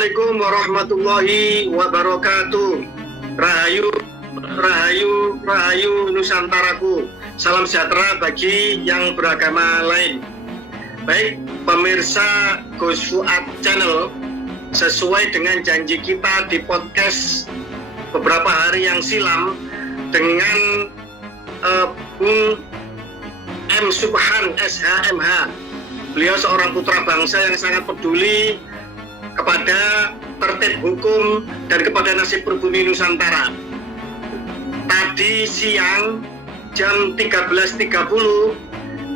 Assalamualaikum warahmatullahi wabarakatuh. Rahayu, rahayu, rahayu Nusantaraku. Salam sejahtera bagi yang beragama lain. Baik, pemirsa Gus Fuad Channel, sesuai dengan janji kita di podcast beberapa hari yang silam dengan Bung M. Subhan SHMH. Beliau seorang putra bangsa yang sangat peduli kepada tertib hukum dan kepada nasib pribumi Nusantara. Tadi siang jam 13.30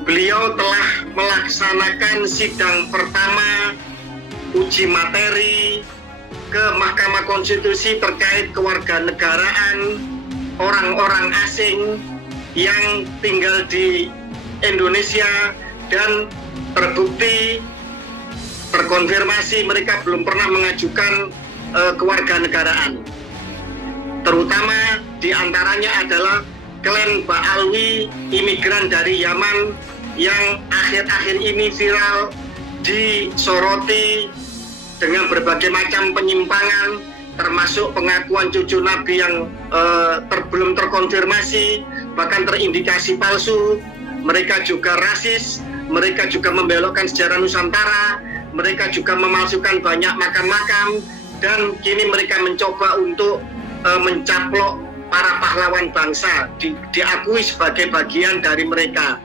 beliau telah melaksanakan sidang pertama uji materi ke Mahkamah Konstitusi terkait kewarganegaraan orang-orang asing yang tinggal di Indonesia dan terbukti terkonfirmasi mereka belum pernah mengajukan kewarganegaraan. Terutama diantaranya adalah klan Ba'alwi, imigran dari Yaman yang akhir-akhir ini viral disoroti dengan berbagai macam penyimpangan, termasuk pengakuan cucu Nabi yang belum terkonfirmasi, bahkan terindikasi palsu. Mereka juga rasis, mereka juga membelokkan sejarah Nusantara, mereka juga memalsukan banyak makam-makam, dan kini mereka mencoba untuk mencaplok para pahlawan bangsa, diakui sebagai bagian dari mereka.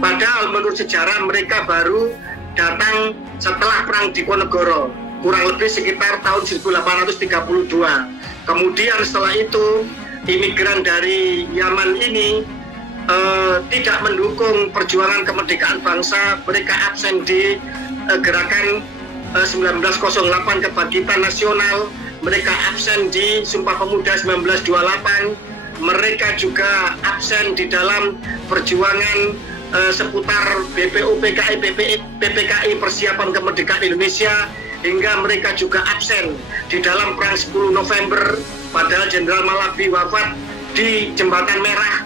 Padahal menurut sejarah mereka baru datang setelah Perang Diponegoro, kurang lebih sekitar tahun 1832. Kemudian setelah itu, imigran dari Yaman ini tidak mendukung perjuangan kemerdekaan bangsa. Mereka absen di gerakan 1908 Kebangkitan Nasional, mereka absen di Sumpah Pemuda 1928, mereka juga absen di dalam perjuangan seputar BPU, PKI, PPKI, persiapan kemerdekaan Indonesia, hingga mereka juga absen di dalam Perang 10 November, padahal Jenderal Malabi wafat di Jembatan Merah,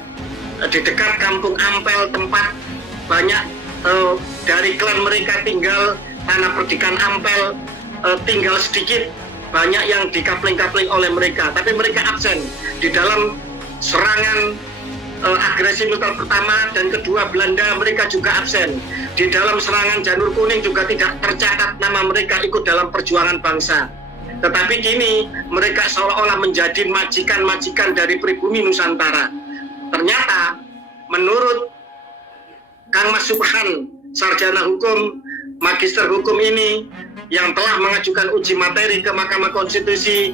di dekat Kampung Ampel, tempat banyak dari klan mereka tinggal. Tanah Perdikan Ampel tinggal sedikit, banyak yang dikapling-kapling oleh mereka, tapi mereka absen di dalam serangan agresi militer pertama dan kedua Belanda. Mereka juga absen di dalam serangan Janur Kuning, juga tidak tercatat nama mereka ikut dalam perjuangan bangsa. Tetapi kini mereka seolah-olah menjadi majikan-majikan dari pribumi Nusantara. Ternyata menurut Kang Mas Subhan, sarjana hukum, magister hukum ini yang telah mengajukan uji materi ke Mahkamah Konstitusi,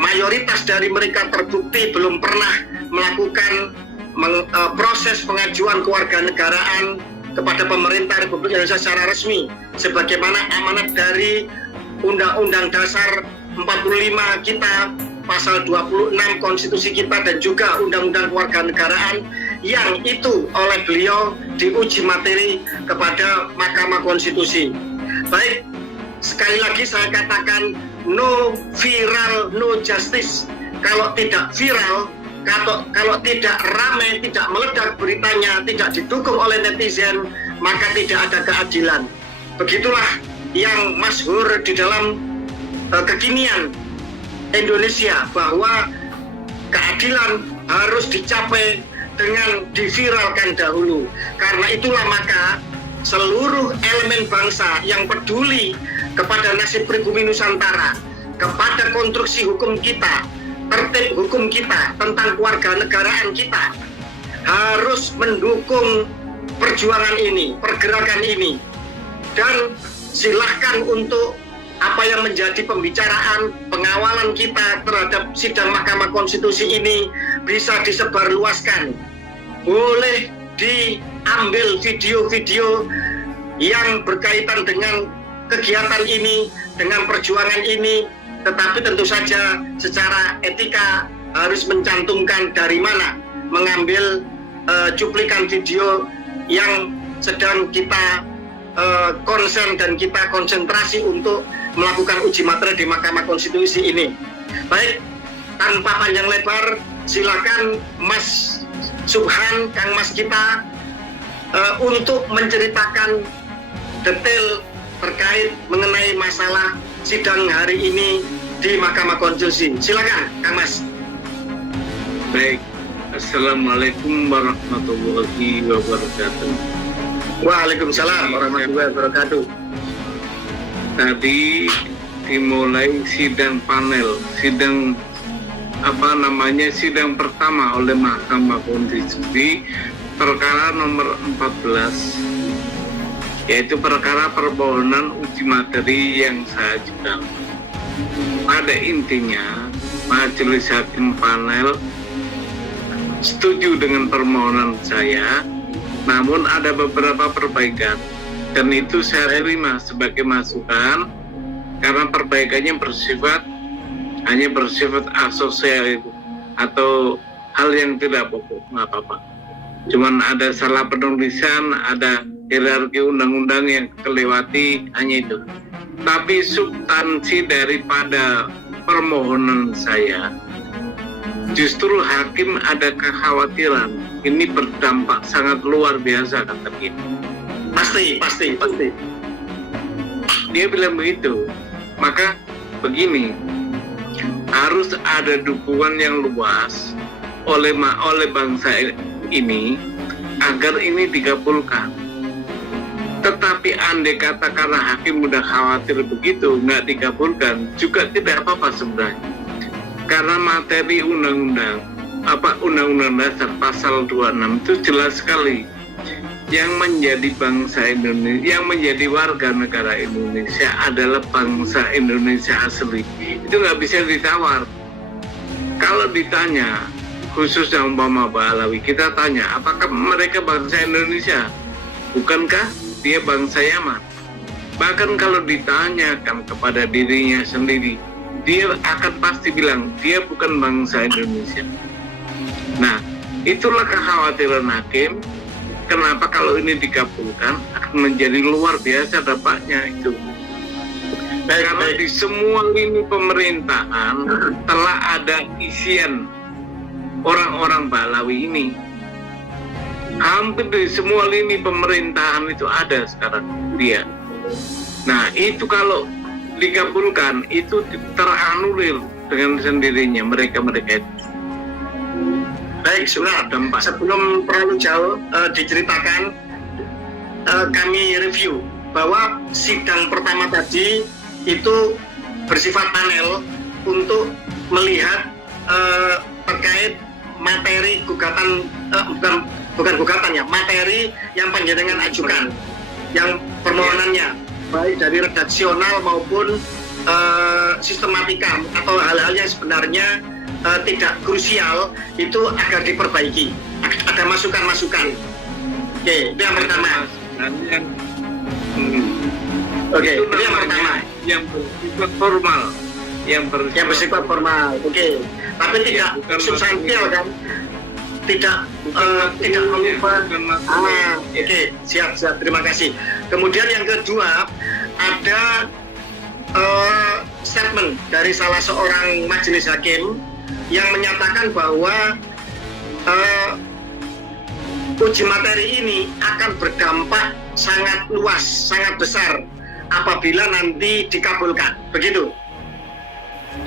mayoritas dari mereka terbukti belum pernah melakukan proses pengajuan kewarganegaraan kepada pemerintah Republik Indonesia secara resmi, sebagaimana amanat dari Undang-Undang Dasar 45 kita, pasal 26 konstitusi kita, dan juga Undang-Undang Kewarganegaraan yang itu oleh beliau diuji materi kepada Mahkamah Konstitusi. Baik, sekali lagi saya katakan, no viral, no justice. Kalau tidak viral, kalau tidak ramai, tidak meledak beritanya, tidak didukung oleh netizen, maka tidak ada keadilan. Begitulah yang masyhur di dalam kekinian Indonesia, bahwa keadilan harus dicapai dengan diviralkan dahulu. Karena itulah maka seluruh elemen bangsa yang peduli kepada nasib pribumi Nusantara, kepada konstruksi hukum kita, tertib hukum kita, tentang kewarganegaraan kita, harus mendukung perjuangan ini, pergerakan ini. Dan silahkan untuk apa yang menjadi pembicaraan, pengawalan kita terhadap sidang Mahkamah Konstitusi ini bisa disebarluaskan. Boleh diambil video-video yang berkaitan dengan kegiatan ini, dengan perjuangan ini, tetapi tentu saja secara etika harus mencantumkan dari mana mengambil cuplikan video yang sedang kita konsen dan kita konsentrasi untuk melakukan uji materi di Mahkamah Konstitusi ini. Baik, tanpa panjang lebar, silakan Mas Subhan, Kang Mas kita, untuk menceritakan detail terkait mengenai masalah sidang hari ini di Mahkamah Konstitusi. Silakan, Kang Mas. Baik, Assalamualaikum warahmatullahi wabarakatuh. Waalaikumsalam warahmatullahi wabarakatuh. Tadi dimulai sidang panel, sidang sidang pertama oleh Mahkamah Konstitusi perkara nomor 14, yaitu perkara permohonan uji materi yang saya ajukan. Pada intinya, Majelis Hakim panel setuju dengan permohonan saya, namun ada beberapa perbaikan, dan itu saya terima sebagai masukan karena perbaikannya hanya bersifat asosial atau hal yang tidak pokok, nggak apa-apa. Cuman ada salah penulisan, ada hierarki undang-undang yang kelewati, hanya itu. Tapi substansi daripada permohonan saya, justru hakim ada kekhawatiran ini berdampak sangat luar biasa, kata dia. Pasti. Dia bilang begitu. Maka begini, harus ada dukungan yang luas oleh bangsa ini agar ini dikabulkan. Tetapi andai kata karena hakim udah khawatir begitu nggak dikabulkan, juga tidak apa-apa sebenarnya. Karena materi undang-undang dasar pasal 26 itu jelas sekali, yang menjadi bangsa Indonesia, yang menjadi warga negara Indonesia adalah bangsa Indonesia asli. Itu nggak bisa ditawar. Kalau ditanya, khususnya umpama Balawi, kita tanya, apakah mereka bangsa Indonesia? Bukankah dia bangsa Yaman? Bahkan kalau ditanyakan kepada dirinya sendiri, dia akan pasti bilang, dia bukan bangsa Indonesia. Nah, itulah kekhawatiran hakim. Kenapa kalau ini dikabulkan akan menjadi luar biasa dampaknya itu. Karena di semua lini pemerintahan telah ada isian orang-orang Balawi ini. Hampir di semua lini pemerintahan itu ada sekarang dia. Nah, itu kalau dikabulkan itu teranulir dengan sendirinya mereka itu. Baik, sebelum terlalu jauh diceritakan, kami review bahwa sidang pertama tadi itu bersifat panel untuk melihat terkait materi gugatan, bukan gugatan ya, materi yang panjenengan ajukan, yang permohonannya, baik dari redaksional maupun sistematika atau hal-hal yang sebenarnya tidak krusial, itu agar diperbaiki. Ada masukan-masukan. Oke, itu yang pertama. Itu yang pertama. Yang bersifat formal. Yang bersifat formal. Oke. Tapi tidak substansial kan? Tidak mengubah. Oke, siap. Terima kasih. Kemudian yang kedua, ada statement dari salah seorang majelis hakim yang menyatakan bahwa uji materi ini akan berdampak sangat luas, sangat besar apabila nanti dikabulkan. Begitu?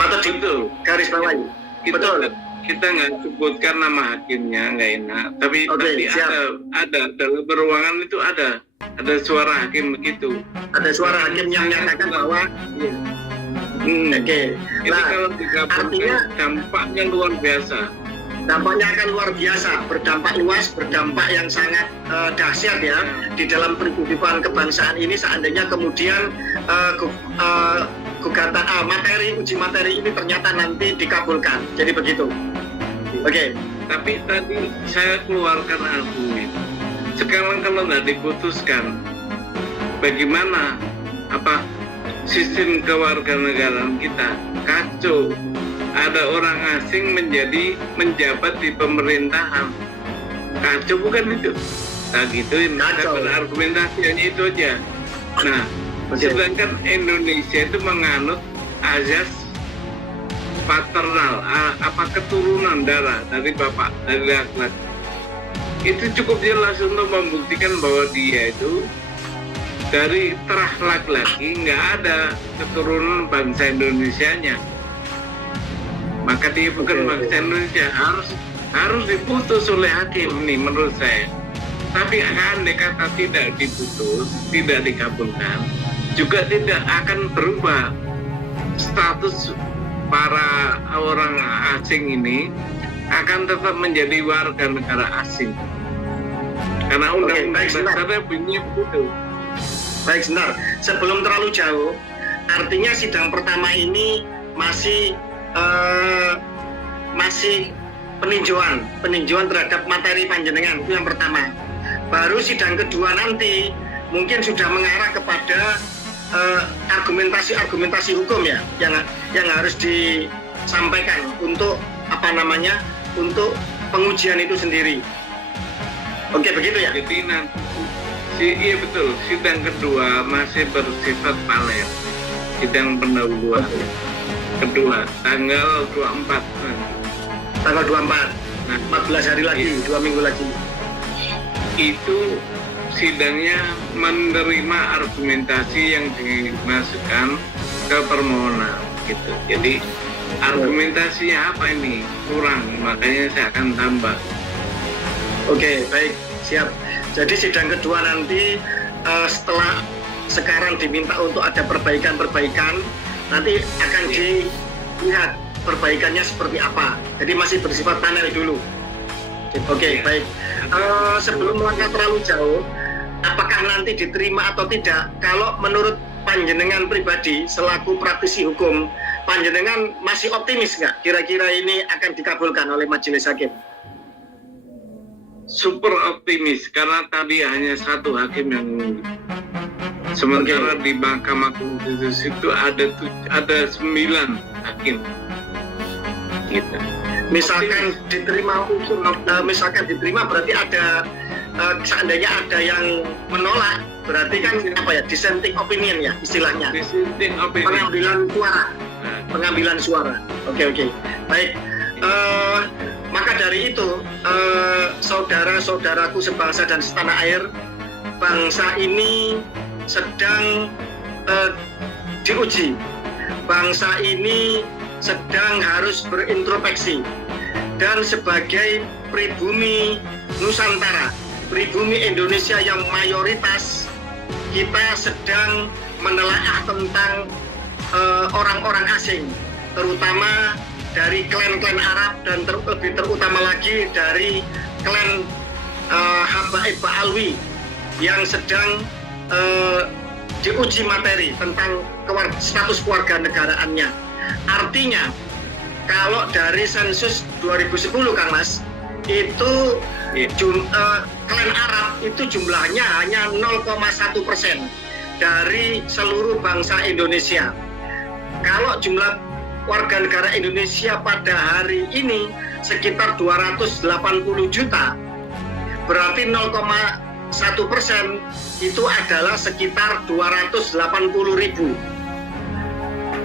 Patut itu garis bawahi. Betul. Kita nggak sebutkan nama hakimnya, nggak enak. Tapi ada dalam beruangan itu ada suara hakim begitu. Ada suara hakim yang menyatakan bahwa Oke. Nah, kalau artinya dampaknya luar biasa. Dampaknya akan luar biasa, berdampak luas, berdampak yang sangat dahsyat ya di dalam kehidupan kebangsaan ini seandainya kemudian gugatan uji materi ini ternyata nanti dikabulkan. Jadi begitu. Oke. Tapi tadi saya keluarkan argumen. Sekarang kalau nggak diputuskan, bagaimana sistem kewarganegaraan kita kacau. Ada orang asing menjabat di pemerintahan, kacau bukan itu? Nah gituin, argumentasinya itu aja. Nah, sedangkan Indonesia itu menganut azas paternal, keturunan darah dari bapak, dari laki-laki. Itu cukup jelas untuk membuktikan bahwa dia itu dari terah laki-laki nggak ada keturunan bangsa Indonesianya, maka dia bukan bangsa Indonesia, harus diputus oleh hakim nih menurut saya. Tapi andai kata tidak diputus, tidak dikabulkan, juga tidak akan berubah status para orang asing ini, akan tetap menjadi warga negara asing. Karena undang-undang dasarnya bunyi begitu. Baik, sebentar. Sebelum terlalu jauh, artinya sidang pertama ini masih peninjauan terhadap materi panjenengan, itu yang pertama. Baru sidang kedua nanti mungkin sudah mengarah kepada argumentasi hukum ya, yang harus disampaikan untuk untuk pengujian itu sendiri. Oke, begitu ya? Jadi nanti iya betul, sidang kedua masih bersifat palet. Sidang pendahuluan kedua tanggal 24 nanti. Tanggal 24, Nah, 14 hari lagi, 2 minggu lagi. itu sidangnya menerima argumentasi yang dimasukkan ke permohonan gitu. Jadi argumentasinya apa ini kurang, makanya saya akan tambah. Oke, baik, siap. Jadi sidang kedua nanti setelah sekarang diminta untuk ada perbaikan-perbaikan, nanti akan dilihat perbaikannya seperti apa. Jadi masih bersifat panel dulu. Oke, baik. Sebelum melangkah terlalu jauh, apakah nanti diterima atau tidak? Kalau menurut panjenengan pribadi selaku praktisi hukum, panjenengan masih optimis nggak kira-kira ini akan dikabulkan oleh majelis hakim? Super optimis karena tadi hanya satu hakim yang menguji. Sementara di Mahkamah Konstitusi itu ada 9 hakim. Gitu. Misalkan diterima berarti ada seandainya ada yang menolak, berarti kan dissenting opinion ya istilahnya. Dissenting opinion. Pengambilan suara. Oke. Baik. Maka dari itu, saudara-saudaraku sebangsa dan setanah air, bangsa ini sedang diuji. Bangsa ini sedang harus berintrospeksi. Dan sebagai pribumi Nusantara, pribumi Indonesia yang mayoritas, kita sedang menelaah tentang orang-orang asing, terutama dari klan-klan Arab dan lebih terutama lagi dari klan Habaib Ba'alwi yang sedang diuji materi tentang status keluarga negaraannya. Artinya, kalau dari sensus 2010 Kang Mas, itu klan Arab itu jumlahnya hanya 0,1% dari seluruh bangsa Indonesia. Kalau jumlah warga negara Indonesia pada hari ini sekitar 280 juta, berarti 0,1% itu adalah sekitar 280 ribu.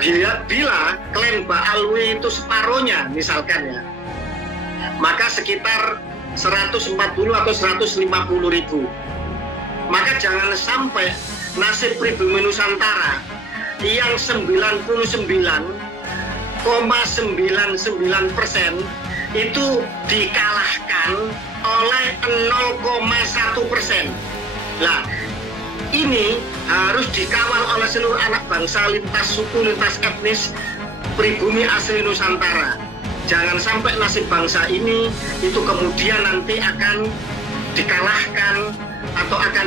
Bila klan Ba'alwi itu separohnya misalkan ya, maka sekitar 140 atau 150 ribu. Maka jangan sampai nasib pribumi Nusantara yang 99,99% itu dikalahkan oleh 0,1%. Nah, ini harus dikawal oleh seluruh anak bangsa lintas suku, lintas etnis pribumi asli Nusantara. Jangan sampai nasib bangsa ini itu kemudian nanti akan dikalahkan atau akan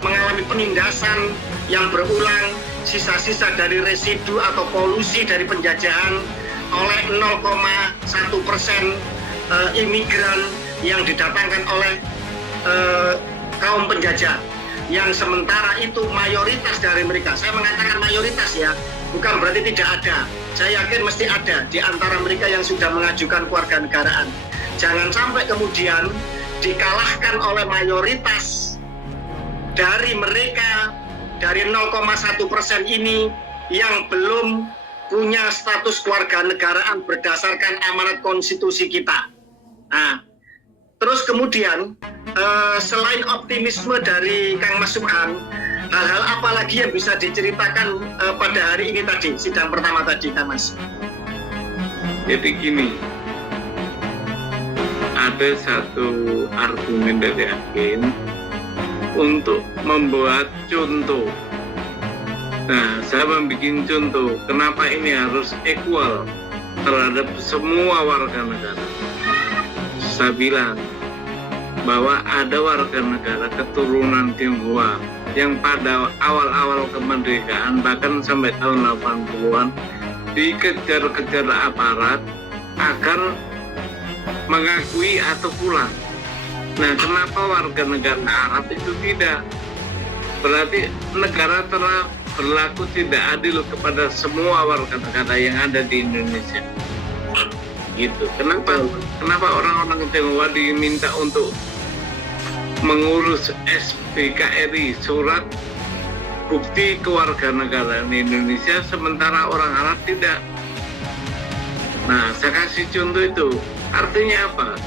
mengalami penindasan yang berulang, sisa-sisa dari residu atau polusi dari penjajahan oleh 0,1% imigran yang didatangkan oleh kaum penjajah, yang sementara itu mayoritas dari mereka, saya mengatakan mayoritas ya, bukan berarti tidak ada, saya yakin mesti ada di antara mereka yang sudah mengajukan kewarganegaraan. Jangan sampai kemudian dikalahkan oleh mayoritas dari mereka, dari 0,1% ini yang belum punya status kewarganegaraan berdasarkan amanat konstitusi kita. Nah, terus kemudian selain optimisme dari Kang Mas Subhan, hal-hal apa lagi yang bisa diceritakan pada hari ini tadi, sidang pertama tadi, Kang Mas? Jadi gini, ada satu argumen dari hakim untuk membuat contoh. Nah, saya membuat contoh, kenapa ini harus equal terhadap semua warga negara. Saya bilang bahwa ada warga negara keturunan Tionghoa yang pada awal-awal kemerdekaan, bahkan sampai tahun 80-an, dikejar-kejar aparat agar mengakui atau pulang. Nah, kenapa warga negara Arab itu tidak? Berarti negara telah berlaku tidak adil kepada semua warga negara yang ada di Indonesia. Gitu. Kenapa orang-orang Tionghoa diminta untuk mengurus SBKRI, surat bukti kewarganegaraan Indonesia, sementara orang Arab tidak? Nah, saya kasih contoh itu. Artinya apa?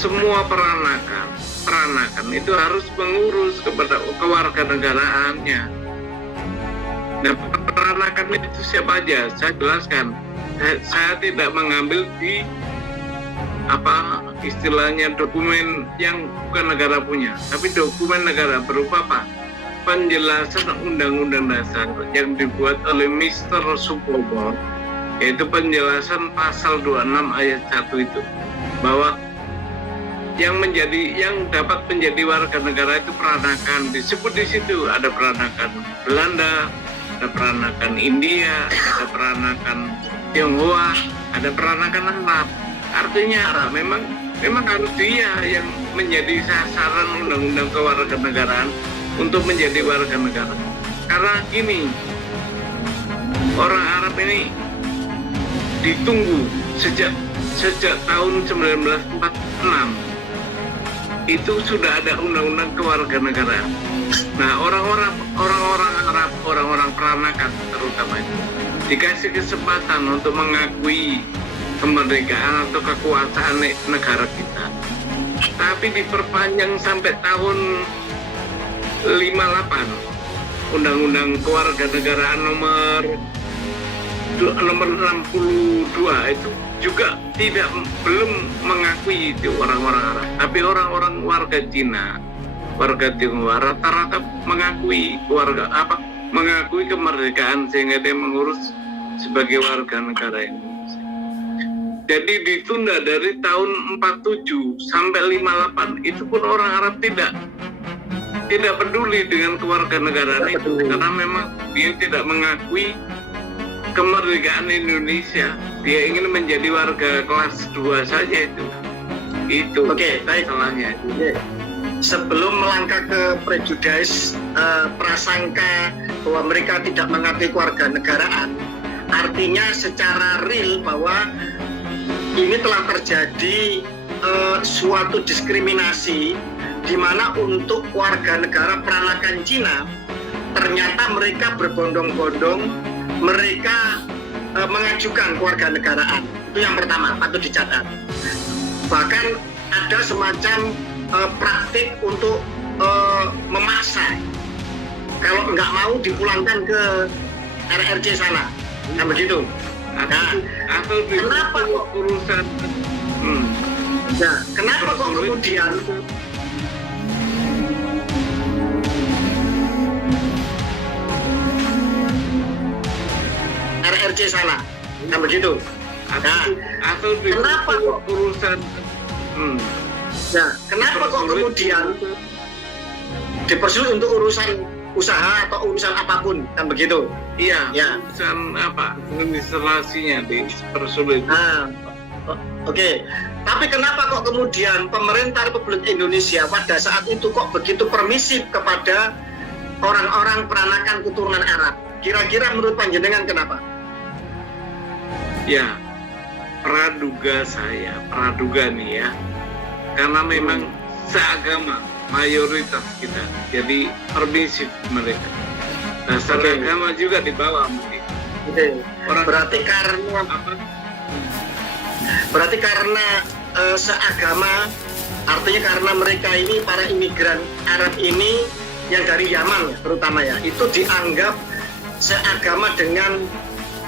Semua peranakan itu harus mengurus kepada kewarganegaraannya. Nah, peranakan itu siapa aja? Saya jelaskan. Saya tidak mengambil di istilahnya dokumen yang bukan negara punya, tapi dokumen negara berupa apa? Penjelasan Undang-Undang Dasar yang dibuat oleh Mr. Supomo, yaitu penjelasan pasal 26 ayat 1 itu, bahwa yang dapat menjadi warga negara itu peranakan. Disebut di situ ada peranakan Belanda, ada peranakan India, ada peranakan Tionghoa, ada peranakan Arab. Artinya memang harus dia yang menjadi sasaran undang-undang kewarganegaraan untuk menjadi warga negara. Karena gini, orang Arab ini ditunggu sejak tahun 1946 itu sudah ada undang-undang kewarganegaraan. Nah, orang-orang Arab, orang-orang peranakan terutama itu dikasih kesempatan untuk mengakui kemerdekaan atau kekuasaan negara kita. Tapi diperpanjang sampai tahun 58, Undang-Undang Kewarganegaraan nomor 62 itu juga belum mengakui itu orang-orang Arab. Tapi orang-orang warga Cina, warga Tionghoa rata-rata mengakui kemerdekaan sehingga dia mengurus sebagai warga negara Indonesia. Jadi ditunda dari tahun 47 sampai 58, itu pun orang Arab tidak peduli dengan kewarganegaraan itu, karena memang dia tidak mengakui kemerdekaan Indonesia. Dia ingin menjadi warga kelas 2 saja itu. Oke, baik. Salahnya. Sebelum melangkah ke prejudis prasangka bahwa mereka tidak mengakui kewarganegaraan, artinya secara real bahwa ini telah terjadi suatu diskriminasi di mana untuk warga negara peranakan Cina ternyata mereka berbondong-bondong mereka mengajukan kewarganegaraan. Itu yang pertama, patut dicatat. Bahkan ada semacam praktik untuk memaksa, kalau nggak mau dipulangkan ke RRC sana, nah begitu. Atau kenapa kok urusan? Nah, kenapa kok kemudian RRC sana, nah begitu. Atau kenapa kok urusan? Nah, kenapa kok kemudian dipersulit untuk urusan usaha atau urusan apapun, kan begitu? Iya. Ya. Urusan administrasinya dipersulit. Oke. Tapi kenapa kok kemudian pemerintah Republik Indonesia pada saat itu kok begitu permisif kepada orang-orang peranakan keturunan Arab? Kira-kira menurut panjenengan kenapa? Ya, praduga nih ya. Karena memang seagama mayoritas kita, jadi permisif mereka. Dasar agama juga dibawa mungkin. Berarti karena seagama Artinya karena mereka ini para imigran Arab ini yang dari Yaman ya, terutama ya, itu dianggap seagama dengan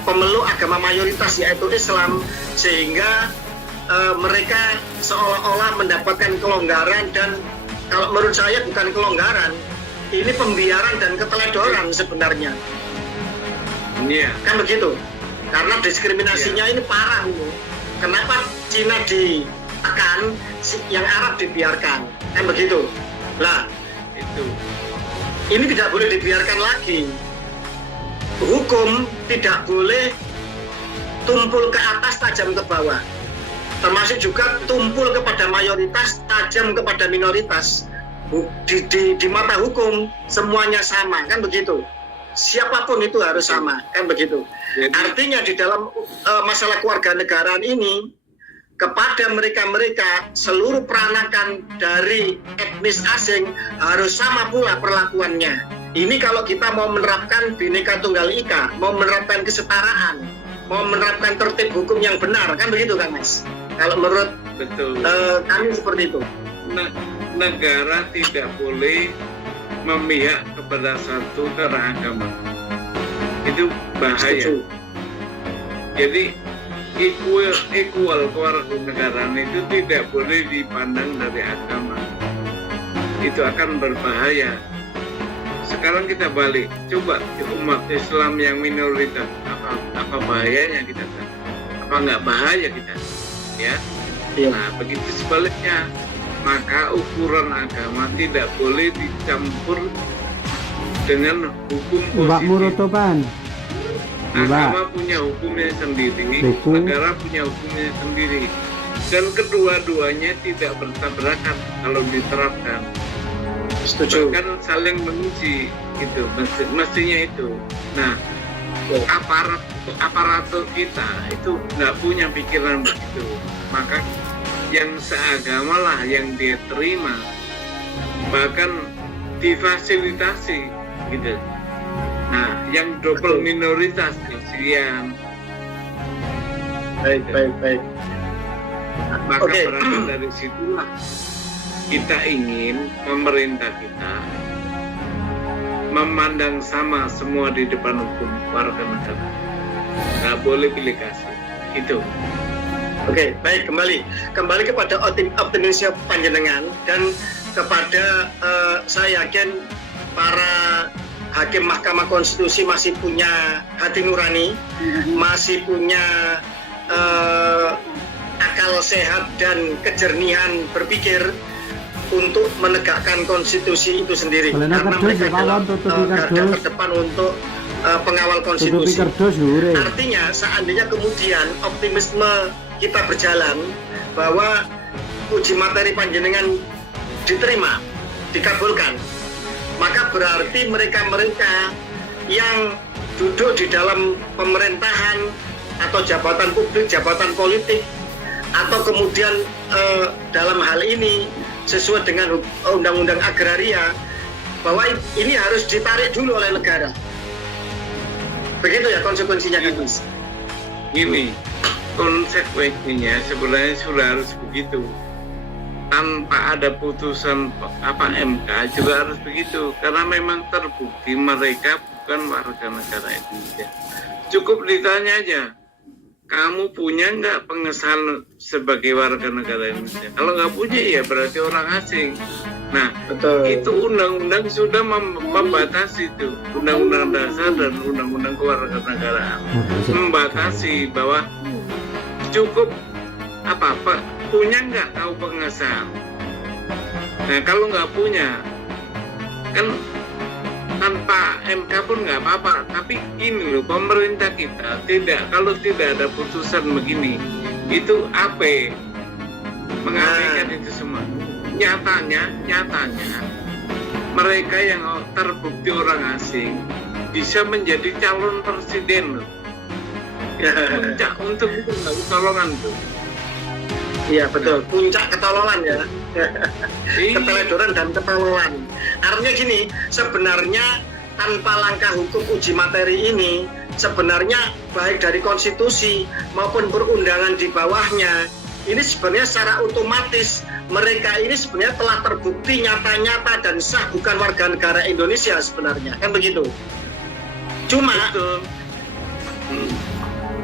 pemeluk agama mayoritas yaitu Islam, sehingga mereka seolah-olah mendapatkan kelonggaran, dan kalau menurut saya bukan kelonggaran, ini pembiaran dan keteledoran sebenarnya. Iya. Kan begitu. Karena diskriminasinya ini parah ini. Kenapa Cina ditekan, yang Arab dibiarkan? Kan begitu. Lah, Itu. ini tidak boleh dibiarkan lagi. Hukum tidak boleh tumpul ke atas, tajam ke bawah. Termasuk juga tumpul kepada mayoritas, tajam kepada minoritas. Di mata hukum semuanya sama, kan begitu. Siapapun itu harus sama, kan begitu. Artinya di dalam masalah kewarganegaraan ini, kepada mereka-mereka seluruh peranakan dari etnis asing harus sama pula perlakuannya. Ini kalau kita mau menerapkan Bhinneka Tunggal Ika, mau menerapkan kesetaraan, mau menerapkan tertib hukum yang benar, kan begitu kan Mas? Kalau menurut Betul. kami seperti itu. Negara tidak boleh memihak kepada satu agama. Itu bahaya. Setuju. Jadi equal kewarganegaraan itu tidak boleh dipandang dari agama. Itu akan berbahaya. Sekarang kita balik, coba umat Islam yang minoritas, apa bahayanya kita? Apa nggak bahaya kita? Ya. Iya. Nah, begitu sebaliknya, maka ukuran agama tidak boleh dicampur dengan hukum Mbak positif. Murotopan. Agama punya hukumnya sendiri, Hukum. negara punya hukumnya sendiri, dan kedua-duanya tidak bertabrakan kalau diterapkan. Setuju. Bahkan saling menguji, itu mestinya itu. Nah, aparatur kita itu nggak punya pikiran begitu, maka yang seagama lah yang dia terima, bahkan difasilitasi gitu. Nah, yang double minoritas kasihan. Baik. Maka Oke. berasal dari situlah kita ingin pemerintah kita memandang sama semua di depan hukum warga negara. Nggak boleh pilih kasih. Itu. Oke, baik, kembali kepada optimisme panjenengan, dan kepada saya yakin para hakim Mahkamah Konstitusi masih punya hati nurani, masih punya akal sehat dan kejernihan berpikir untuk menegakkan konstitusi itu sendiri. Karena mereka adalah garda terdepan untuk pengawal Tutupi konstitusi. kerdos jure. Artinya seandainya kemudian optimisme kita berjalan bahwa uji materi panjenengan diterima, dikabulkan, maka berarti mereka-mereka yang duduk di dalam pemerintahan atau jabatan publik, jabatan politik, atau kemudian dalam hal ini sesuai dengan undang-undang agraria, bahwa ini harus ditarik dulu oleh negara. Begitu ya konsekuensinya kan Mas? Gini, konsekuensinya sebenarnya sudah harus begitu. Tanpa ada putusan MK juga harus begitu, karena memang terbukti mereka bukan warga negara Indonesia. Cukup ditanya aja, kamu punya nggak pengesahan sebagai warga negara Indonesia? Kalau nggak punya, ya berarti orang asing. Nah, Betul. itu undang-undang sudah membatasi itu, undang-undang dasar dan undang-undang kewarganegaraan membatasi bahwa cukup apa punya nggak tahu pengesahan. Nah, kalau nggak punya, kan tanpa MK pun nggak apa-apa. Tapi ini loh, pemerintah kita kalau tidak ada putusan begini, itu apa? Mengabaikan itu semua. Nyatanya mereka yang terbukti orang asing bisa menjadi calon presiden loh. Puncak untuk itu nggak ketolongan tuh. Iya betul, puncak ketololan ya. Keteledoran dan ketololan. Artinya gini, sebenarnya tanpa langkah hukum uji materi ini, sebenarnya baik dari konstitusi maupun perundangan di bawahnya, ini sebenarnya secara otomatis mereka ini sebenarnya telah terbukti nyata-nyata dan sah bukan warga negara Indonesia sebenarnya, kan begitu.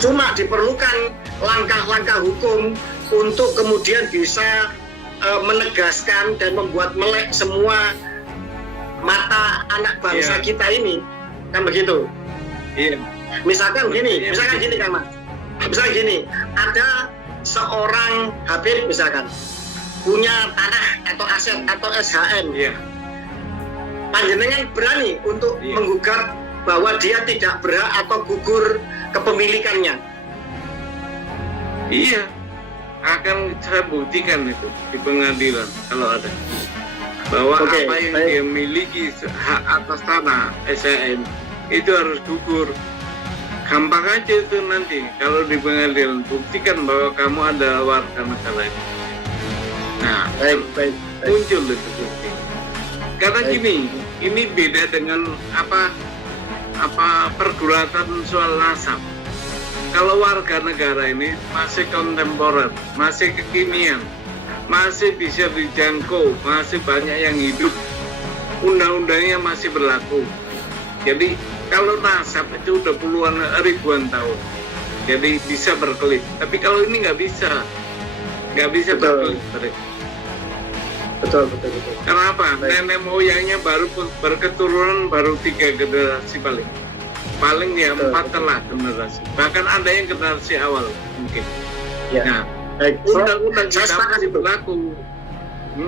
Cuma diperlukan langkah-langkah hukum untuk kemudian bisa menegaskan dan membuat melek semua mata anak bangsa kita ini, kan begitu. Misalkan gini Kang Mas. Misalkan gini, ada seorang Habib misalkan punya tanah atau aset atau SHM. Panjenengan berani untuk menggugat bahwa dia tidak berhak atau gugur kepemilikannya. Iya, akan saya buktikan itu di pengadilan kalau ada bahwa apa yang dia miliki hak atas tanah SHM itu harus gugur. Gampang aja itu nanti kalau di pengadilan buktikan bahwa kamu adalah warga negara itu. Nah, baik. Muncul itu bukti. Karena gini, ini beda dengan apa pergulatan soal nasab. Kalau warga negara ini masih kontemporer, masih kekinian, masih bisa dijangkau, masih banyak yang hidup, undang-undangnya masih berlaku. Jadi kalau nasab itu udah puluhan ribuan tahun, jadi bisa berkelit. Tapi kalau ini nggak bisa berkelit. Betul. Kenapa? Nenek moyangnya baru berketurunan baru 3 generasi paling ya 4 telah generasi. Bahkan ada yang generasi awal mungkin. Nah, undang-undang kita masih berlaku.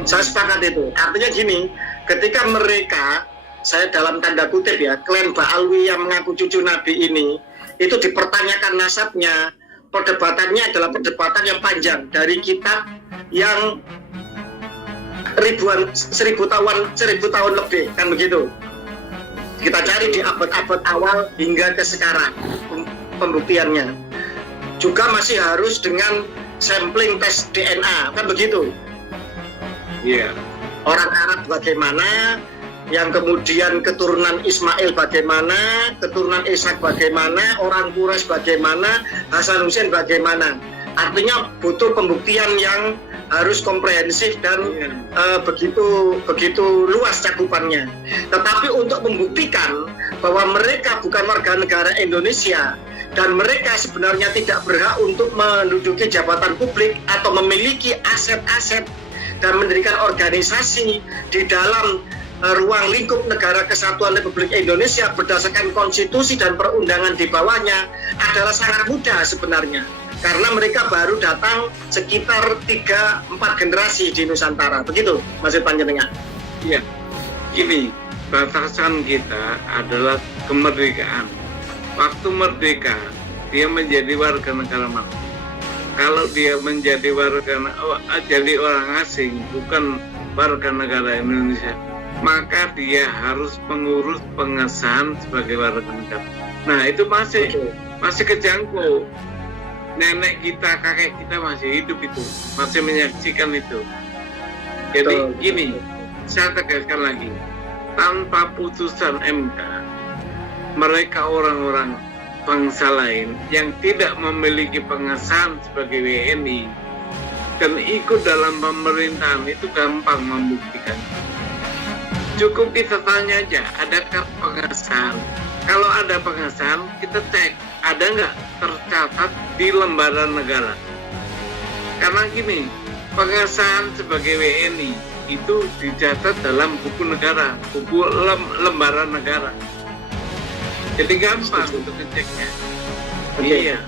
Saya sepakat itu. Artinya gini, ketika mereka, saya dalam tanda kutip ya, klan Ba'alwi yang mengaku cucu Nabi ini, itu dipertanyakan nasabnya, perdebatannya adalah perdebatan yang panjang dari kitab yang seribu tahun lebih, kan begitu. Kita cari di abad-abad awal hingga ke sekarang pembuktiannya. Juga masih harus dengan sampling tes DNA, kan begitu. Orang Arab bagaimana, yang kemudian keturunan Ismail bagaimana, keturunan Ishak bagaimana, orang Quraisy bagaimana, Hasan Hussein bagaimana. Artinya butuh pembuktian yang harus komprehensif dan begitu luas cakupannya. Tetapi untuk membuktikan bahwa mereka bukan warga negara Indonesia dan mereka sebenarnya tidak berhak untuk menduduki jabatan publik atau memiliki aset-aset dan mendirikan organisasi di dalam ruang lingkup negara kesatuan Republik Indonesia berdasarkan konstitusi dan perundangan di bawahnya adalah sangat mudah sebenarnya. Karena mereka baru datang sekitar 3-4 generasi di Nusantara. Begitu maksud panjenengan? Iya. Gini, batasan kita adalah kemerdekaan. Waktu merdeka, dia menjadi warga negara mana? Kalau dia menjadi jadi orang asing, bukan warga negara Indonesia, maka dia harus mengurus pengesahan sebagai warga negara. Nah, itu masih kejangkau. Nenek kita, kakek kita masih hidup itu, masih menyaksikan itu. Jadi gini, saya tegaskan lagi, tanpa putusan MK, mereka orang-orang bangsa lain yang tidak memiliki pengesahan sebagai WNI dan ikut dalam pemerintahan itu gampang membuktikan. Cukup kita tanya aja, adakah pengesahan? Kalau ada pengesahan, kita cek ada nggak tercatat di lembaran negara. Karena gini, pengesahan sebagai WNI itu dicatat dalam buku negara, buku lembaran negara. Jadi gampang untuk ngeceknya. Iya.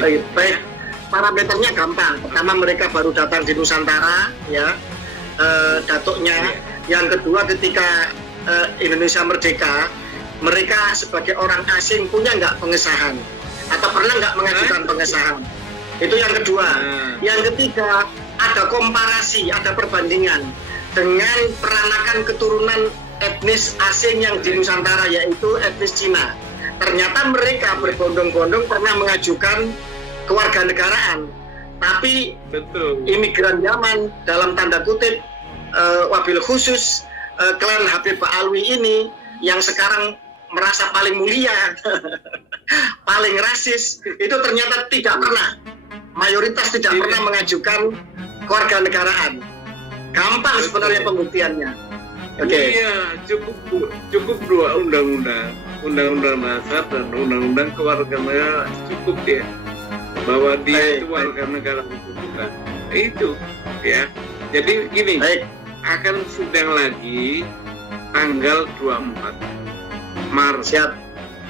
Baik. Parameternya gampang. Pertama, mereka baru datang di Nusantara, ya, datuknya. Yang kedua, ketika Indonesia merdeka, mereka sebagai orang asing punya nggak pengesahan atau pernah nggak mengajukan pengesahan. Itu yang kedua. Yang ketiga, ada komparasi, ada perbandingan dengan peranakan keturunan etnis asing yang di Nusantara, yaitu etnis Cina. Ternyata mereka berbondong-bondong pernah mengajukan kewarganegaraan, tapi imigran Yaman dalam tanda kutip wabil khusus klan Habib Ba'alwi ini yang sekarang merasa paling mulia, paling rasis, itu ternyata tidak pernah, mayoritas tidak pernah mengajukan kewarganegaraan. Gampang sebenarnya pembuktiannya. Oke. Iya, cukup 2 undang-undang, Undang-Undang Dasar dan Undang-Undang Kewarganegaraan, cukup dia bahwa dia itu warga negara hukum juga. Itu ya. Jadi gini, akan sidang lagi tanggal 24 Maret. Siap.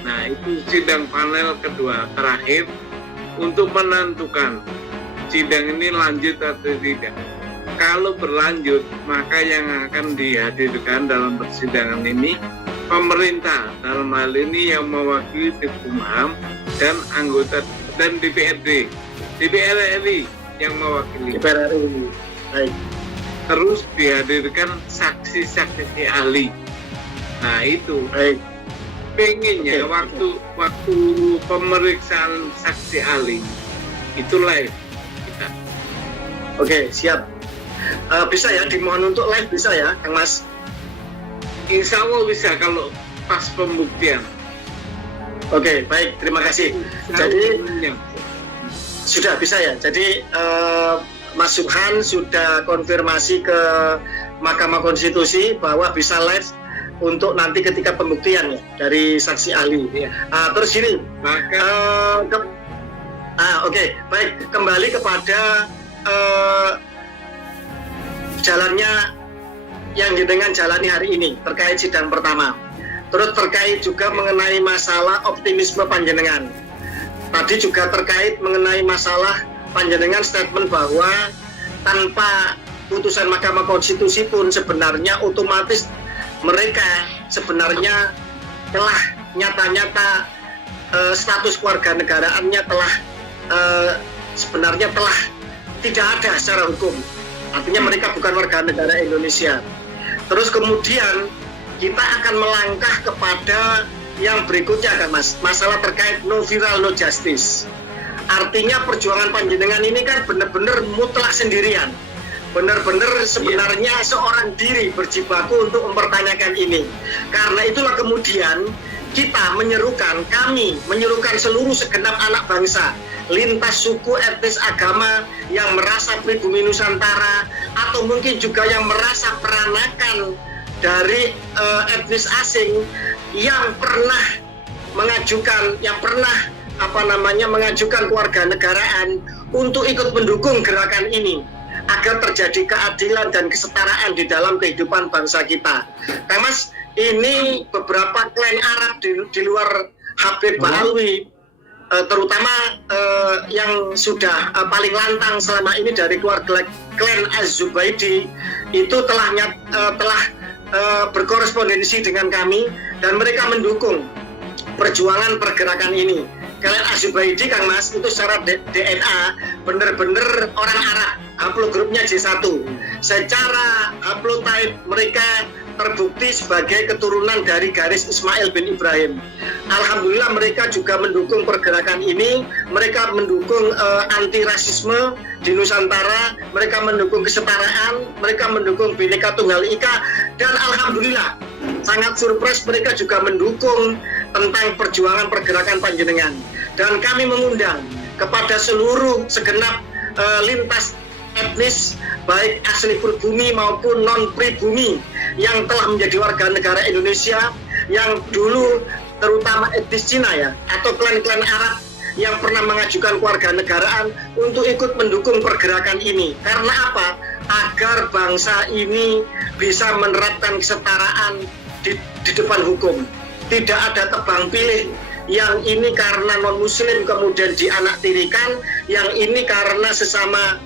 Nah, itu sidang panel kedua terakhir untuk menentukan sidang ini lanjut atau tidak. Kalau berlanjut, maka yang akan dihadirkan dalam persidangan ini pemerintah, dalam hal ini yang mewakili Divkumham dan anggota dan DPRD RI yang mewakili. DPR RI. Baik. Terus dihadirkan saksi-saksi ahli. Nah, itu. Baik. Pengennya waktu pemeriksaan saksi ahli itu live kita. Oke, siap. Bisa ya, dimohon untuk live bisa ya, Kang Mas? Insya Allah bisa kalau pas pembuktian. Oke, baik, terima kasih. Jadi sudah bisa ya. Jadi Mas Subhan sudah konfirmasi ke Mahkamah Konstitusi bahwa bisa live untuk nanti ketika pembuktian ya dari saksi ahli. Ya. Terus ini, Maka oke, baik, kembali kepada jalannya yang dengan jalani hari ini terkait sidang pertama. Terus terkait juga mengenai masalah optimisme panjenengan. Tadi juga terkait mengenai masalah panjenengan statement bahwa tanpa putusan Mahkamah Konstitusi pun sebenarnya otomatis mereka sebenarnya telah nyata-nyata status kewarganegaraannya telah sebenarnya telah tidak ada secara hukum. Artinya mereka bukan warga negara Indonesia. Terus kemudian kita akan melangkah kepada yang berikutnya kan Mas, masalah terkait no viral no justice. Artinya perjuangan panjenengan ini kan benar-benar mutlak sendirian. Benar-benar sebenarnya seorang diri berjibaku untuk mempertanyakan ini. Karena itulah kemudian kami menyerukan seluruh segenap anak bangsa, lintas suku, etnis, agama yang merasa pribumi Nusantara atau mungkin juga yang merasa peranakan dari etnis asing yang pernah mengajukan kewarganegaraan untuk ikut mendukung gerakan ini agar terjadi keadilan dan kesetaraan di dalam kehidupan bangsa kita. Kang Mas, ini beberapa klan Arab di luar Habib Ba'alwi, terutama yang sudah paling lantang selama ini dari keluarga klan Az-Zubaidi itu telah berkorespondensi dengan kami dan mereka mendukung perjuangan pergerakan ini. Klan Az-Zubaidi, Kang Mas, itu secara DNA benar-benar orang Arab, haplogrupnya J1. Secara haplotype mereka terbukti sebagai keturunan dari garis Ismail bin Ibrahim. Alhamdulillah mereka juga mendukung pergerakan ini, mereka mendukung anti rasisme di Nusantara, mereka mendukung kesetaraan, mereka mendukung Bhinneka Tunggal Ika, dan alhamdulillah sangat surprise mereka juga mendukung tentang perjuangan pergerakan panjenengan. Dan kami mengundang kepada seluruh segenap lintas etnis baik asli pribumi maupun non pribumi yang telah menjadi warga negara Indonesia yang dulu terutama etnis Cina ya atau klan-klan Arab yang pernah mengajukan kewarganegaraan untuk ikut mendukung pergerakan ini. Karena apa? Agar bangsa ini bisa menerapkan kesetaraan di depan hukum. Tidak ada tebang pilih, yang ini karena non-muslim kemudian dianaktirikan, yang ini karena sesama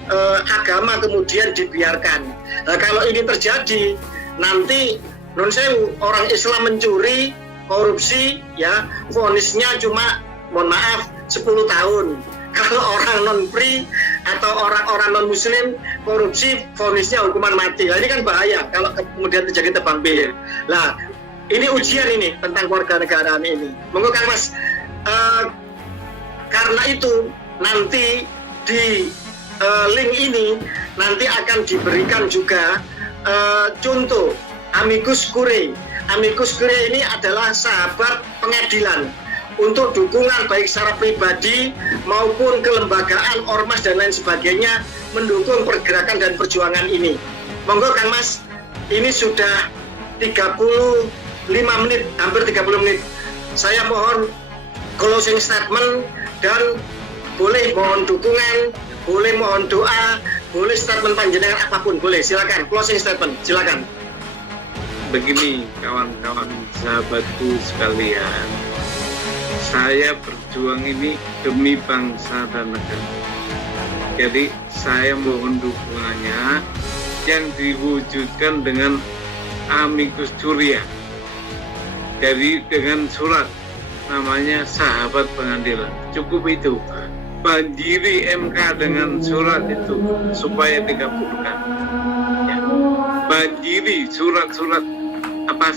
agama kemudian dibiarkan. Nah, kalau ini terjadi, nanti non-sewu orang Islam mencuri, korupsi, ya vonisnya cuma, mohon maaf, 10 tahun. Kalau orang non-pri atau orang-orang non-muslim korupsi, vonisnya hukuman mati. Nah, ini kan bahaya kalau kemudian terjadi tebang pilih. Nah, ini ujian ini tentang kewarganegaraan ini. Monggo Kang Mas, karena itu nanti di link ini nanti akan diberikan juga contoh amicus curiae. Amicus curiae ini adalah sahabat pengadilan untuk dukungan baik secara pribadi maupun kelembagaan, ormas dan lain sebagainya mendukung pergerakan dan perjuangan ini. Monggo Kang Mas, ini sudah 35 menit, hampir 30 menit. Saya mohon closing statement dan boleh mohon dukungan, boleh mohon doa, boleh statement panjenengan apapun, boleh. Silakan closing statement, silakan. Begini kawan-kawan sahabatku sekalian, saya berjuang ini demi bangsa dan negara. Jadi saya mohon dukungannya yang diwujudkan dengan amicus curiae. Jadi dengan surat namanya sahabat pengadilan. Cukup itu. Banjiri MK dengan surat itu supaya dikabulkan. Ya. Banjiri surat-surat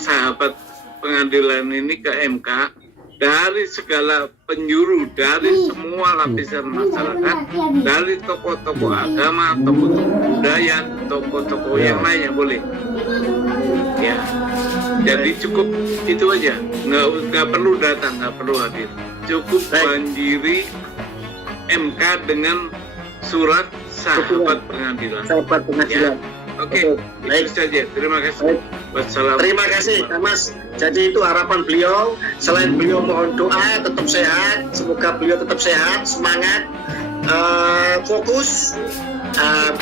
sahabat pengadilan ini ke MK dari segala penjuru, dari semua lapisan masyarakat, dari tokoh-tokoh agama, tokoh-tokoh budaya, tokoh-tokoh yang lainnya boleh. Ya, jadi cukup itu aja, nggak perlu datang, nggak perlu hadir. Cukup banjiri MK dengan surat sahabat pengadilan. Sahabat pengadilan. Ya. Oke, itu saja. Terima kasih. Wassalamualaikum. Terima kasih, Mas. Jadi itu harapan beliau. Selain beliau mohon doa, tetap sehat. Semoga beliau tetap sehat, semangat, fokus.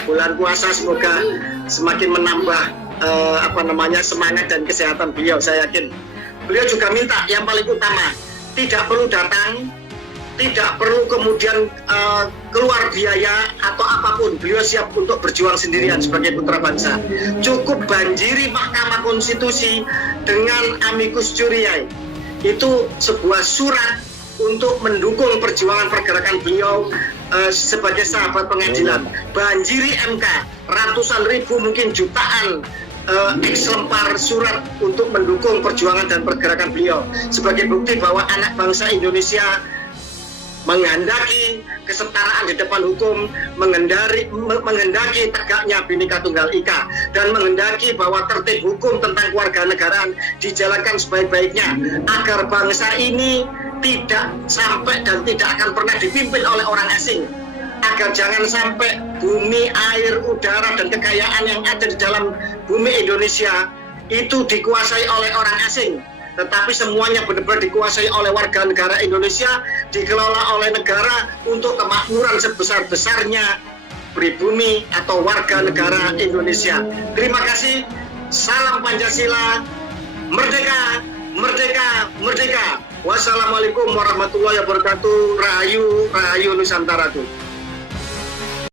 Bulan puasa semoga semakin menambah semangat dan kesehatan beliau. Saya yakin. Beliau juga minta yang paling utama, tidak perlu datang, tidak perlu kemudian keluar biaya atau apapun. Beliau siap untuk berjuang sendirian sebagai putra bangsa. Cukup banjiri Mahkamah Konstitusi dengan amicus curiae. Itu sebuah surat untuk mendukung perjuangan pergerakan beliau sebagai sahabat pengadilan. Banjiri MK, ratusan ribu mungkin jutaan eksemplar surat untuk mendukung perjuangan dan pergerakan beliau sebagai bukti bahwa anak bangsa Indonesia menghendaki kesetaraan di depan hukum, menghendaki tegaknya Bhinneka Tunggal Ika, dan menghendaki bahwa tertib hukum tentang kewarganegaraan dijalankan sebaik-baiknya agar bangsa ini tidak sampai dan tidak akan pernah dipimpin oleh orang asing, agar jangan sampai bumi, air, udara, dan kekayaan yang ada di dalam bumi Indonesia itu dikuasai oleh orang asing, tetapi semuanya benar-benar dikuasai oleh warga negara Indonesia, dikelola oleh negara untuk kemakmuran sebesar-besarnya pribumi atau warga negara Indonesia. Terima kasih. Salam Pancasila. Merdeka, merdeka, merdeka. Wassalamualaikum warahmatullahi wabarakatuh. Rahayu, Rahayu Nusantaraku.